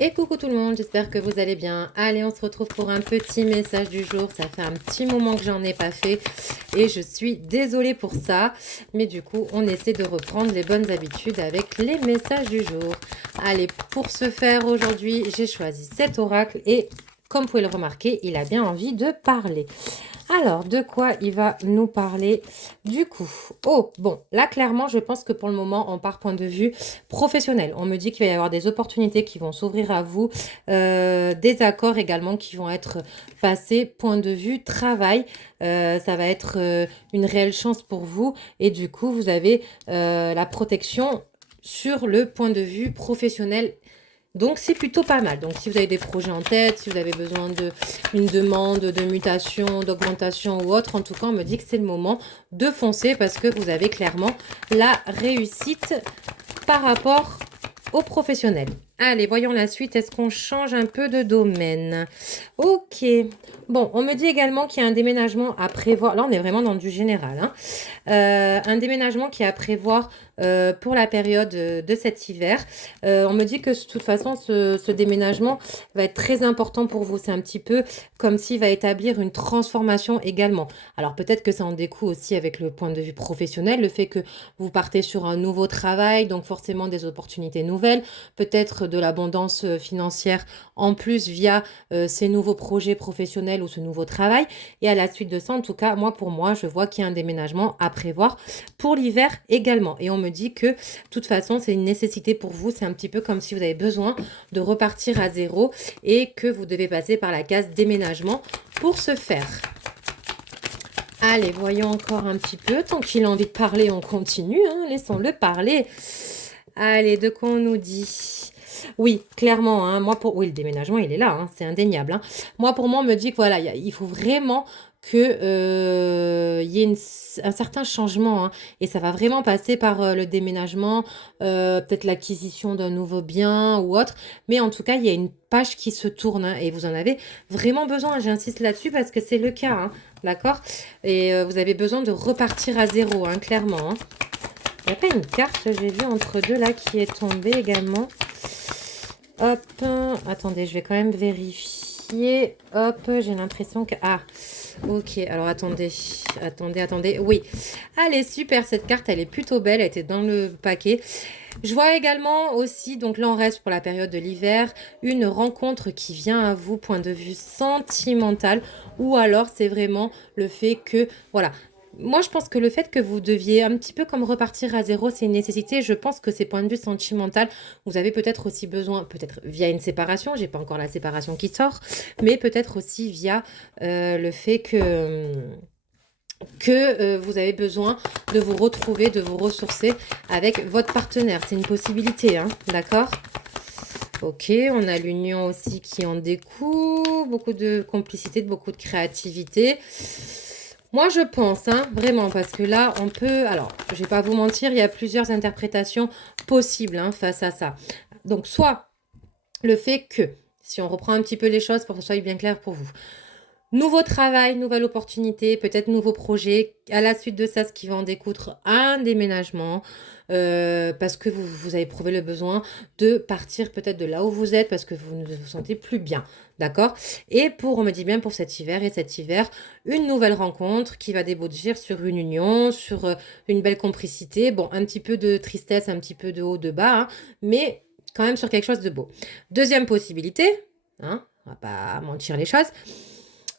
Et coucou tout le monde, j'espère que vous allez bien. Allez, on se retrouve pour un petit message du jour. Ça fait un petit moment que j'en ai pas fait et je suis désolée pour ça. Mais du coup, on essaie de reprendre les bonnes habitudes avec les messages du jour. Allez, pour ce faire aujourd'hui, j'ai choisi cet oracle et comme vous pouvez le remarquer, il a bien envie de parler. Alors, de quoi il va nous parler du coup? Oh, bon, là, clairement, je pense que pour le moment, on part point de vue professionnel. On me dit qu'il va y avoir des opportunités qui vont s'ouvrir à vous, des accords également qui vont être passés, point de vue travail. Ça va être une réelle chance pour vous et du coup, vous avez la protection sur le point de vue professionnel, donc, c'est plutôt pas mal. Donc, si vous avez des projets en tête, si vous avez besoin d'une demande de mutation, d'augmentation ou autre, en tout cas, on me dit que c'est le moment de foncer parce que vous avez clairement la réussite par rapport aux professionnels. Allez, voyons la suite. Est-ce qu'on change un peu de domaine? Ok. Bon, on me dit également qu'il y a un déménagement à prévoir. Là, on est vraiment dans du général, hein. Un déménagement qui est à prévoir pour la période de cet hiver. On me dit que de toute façon, ce déménagement va être très important pour vous. C'est un petit peu comme s'il va établir une transformation également. Alors peut-être que ça en découle aussi avec le point de vue professionnel, le fait que vous partez sur un nouveau travail, donc forcément des opportunités nouvelles, peut-être de l'abondance financière en plus via ces nouveaux projets professionnels ou ce nouveau travail. Et à la suite de ça, en tout cas, pour moi, je vois qu'il y a un déménagement à prévoir pour l'hiver également. Et on me dit que, de toute façon, c'est une nécessité pour vous. C'est un petit peu comme si vous avez besoin de repartir à zéro et que vous devez passer par la case déménagement pour ce faire. Allez, voyons encore un petit peu. Tant qu'il a envie de parler, on continue, hein. Laissons-le parler. Allez, de quoi on nous dit? Oui, clairement, hein, oui, le déménagement, il est là, hein, c'est indéniable, hein. Pour moi, on me dit que voilà, il faut vraiment que y ait un certain changement, hein, et ça va vraiment passer par le déménagement, peut-être l'acquisition d'un nouveau bien ou autre, mais en tout cas, il y a une page qui se tourne, hein, et vous en avez vraiment besoin. J'insiste là-dessus parce que c'est le cas, hein, d'accord? Et vous avez besoin de repartir à zéro, hein, clairement, hein. Il n'y a pas une carte, j'ai vu entre deux là, qui est tombée également. Hop, attendez, je vais quand même vérifier. Hop, j'ai l'impression que... Ah, ok, alors attendez. Oui, allez, super, cette carte, elle est plutôt belle, elle était dans le paquet. Je vois également aussi, donc là on reste pour la période de l'hiver, une rencontre qui vient à vous, point de vue sentimental, ou alors c'est vraiment le fait que, voilà, moi, je pense que le fait que vous deviez un petit peu comme repartir à zéro, c'est une nécessité. Je pense que c'est point de vue sentimental. Vous avez peut-être aussi besoin, peut-être via une séparation, j'ai pas encore la séparation qui sort, mais peut-être aussi via le fait que vous avez besoin de vous retrouver, de vous ressourcer avec votre partenaire. C'est une possibilité, hein, d'accord? Ok, on a l'union aussi qui en découle, beaucoup de complicité, beaucoup de créativité. Moi, je pense, hein, vraiment, parce que là, on peut... Alors, je vais pas vous mentir, il y a plusieurs interprétations possibles, hein, face à ça. Donc, soit le fait que, si on reprend un petit peu les choses pour que ce soit bien clair pour vous, nouveau travail, nouvelle opportunité, peut-être nouveau projet. À la suite de ça, ce qui va en découdre, un déménagement, parce que vous avez prouvé le besoin de partir peut-être de là où vous êtes, parce que vous ne vous sentez plus bien. D'accord? Et on me dit bien pour cet hiver, une nouvelle rencontre qui va déboucher sur une union, sur une belle complicité. Bon, un petit peu de tristesse, un petit peu de haut, de bas, hein, mais quand même sur quelque chose de beau. Deuxième possibilité, hein, on va pas mentir les choses.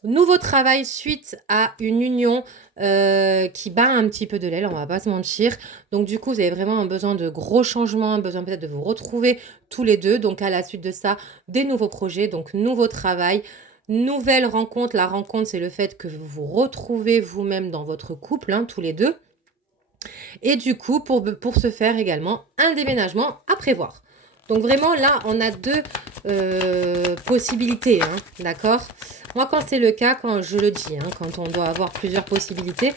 Nouveau travail suite à une union qui bat un petit peu de l'aile, on va pas se mentir. Donc du coup, vous avez vraiment un besoin de gros changements, un besoin peut-être de vous retrouver tous les deux. Donc à la suite de ça, des nouveaux projets, donc nouveau travail, nouvelle rencontre. La rencontre, c'est le fait que vous vous retrouvez vous-même dans votre couple, hein, tous les deux. Et du coup, pour ce faire également, un déménagement à prévoir. Donc vraiment, là, on a deux possibilités, hein, d'accord? Moi, quand c'est le cas, quand je le dis, hein, quand on doit avoir plusieurs possibilités,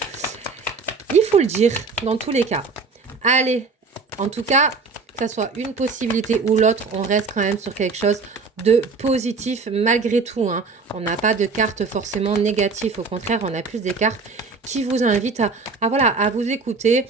il faut le dire dans tous les cas. Allez, en tout cas, que ce soit une possibilité ou l'autre, on reste quand même sur quelque chose de positif malgré tout, hein. On n'a pas de cartes forcément négatives, au contraire, on a plus des cartes qui vous invite voilà, à vous écouter,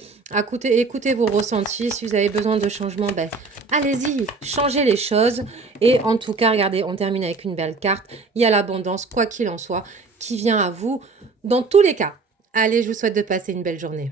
écouter vos ressentis. Si vous avez besoin de changement, ben, allez-y, changez les choses. Et en tout cas, regardez, on termine avec une belle carte. Il y a l'abondance, quoi qu'il en soit, qui vient à vous dans tous les cas. Allez, je vous souhaite de passer une belle journée.